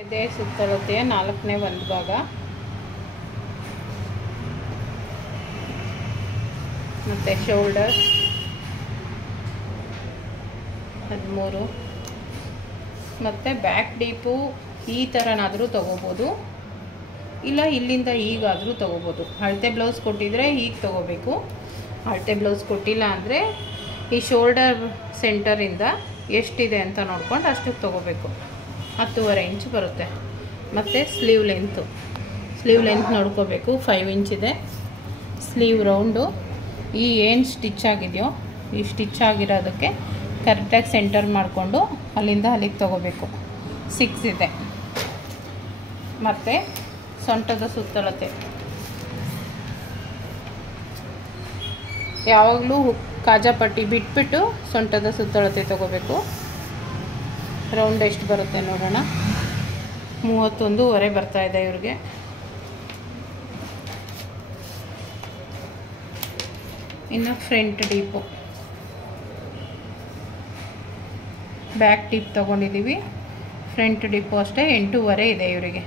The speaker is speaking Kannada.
ಎದೆ ಸುತ್ತಳತೆಯ 4ನೇ ಒಂದು ಭಾಗ ಮತ್ತು ಶೋಲ್ಡರ್ 13 ಮತ್ತು ಬ್ಯಾಕ್ ಡೀಪು ಈ ಥರನಾದರೂ ತೊಗೋಬೋದು, ಇಲ್ಲ ಇಲ್ಲಿಂದ ಈಗಾದರೂ ತೊಗೋಬೋದು. ಅಳತೆ ಬ್ಲೌಸ್ ಕೊಟ್ಟಿದ್ರೆ ಹೀಗೆ ತೊಗೋಬೇಕು, ಅಳತೆ ಬ್ಲೌಸ್ ಕೊಟ್ಟಿಲ್ಲ ಅಂದರೆ ಈ ಶೋಲ್ಡರ್ ಸೆಂಟರಿಂದ ಎಷ್ಟಿದೆ ಅಂತ ನೋಡ್ಕೊಂಡು ಅಷ್ಟಕ್ಕೆ ತೊಗೋಬೇಕು. 10.5 ಇಂಚ್ ಬರುತ್ತೆ. ಮತ್ತು ಸ್ಲೀವ್ ಲೆಂತ್ ನೋಡ್ಕೋಬೇಕು. 5 ಇಂಚ್ ಇದೆ. ಸ್ಲೀವ್ ರೌಂಡು ಈ ಏನು ಸ್ಟಿಚ್ ಆಗಿದೆಯೋ ಈ ಸ್ಟಿಚ್ ಆಗಿರೋದಕ್ಕೆ ಕರೆಕ್ಟಾಗಿ ಸೆಂಟರ್ ಮಾಡಿಕೊಂಡು ಅಲ್ಲಿಂದ ಅಲ್ಲಿಗೆ ತೊಗೋಬೇಕು. 6 ಇದೆ. ಮತ್ತು ಸೊಂಟದ ಸುತ್ತಳತೆ ಯಾವಾಗಲೂ ಕಾಜಾಪಟ್ಟಿ ಬಿಟ್ಬಿಟ್ಟು ಸೊಂಟದ ಸುತ್ತಳತೆ ತೊಗೋಬೇಕು. ರೌಂಡ್ ಎಷ್ಟು ಬರುತ್ತೆ ನೋಡೋಣ. 31.5 ಬರ್ತಾಯಿದೆ ಇವ್ರಿಗೆ. ಇನ್ನು ಫ್ರಂಟ್ ಡೀಪು ಬ್ಯಾಕ್ ಡೀಪ್ ತೊಗೊಂಡಿದ್ದೀವಿ. ಫ್ರಂಟ್ ಡೀಪು ಅಷ್ಟೇ 8.5 ಇದೆ ಇವರಿಗೆ.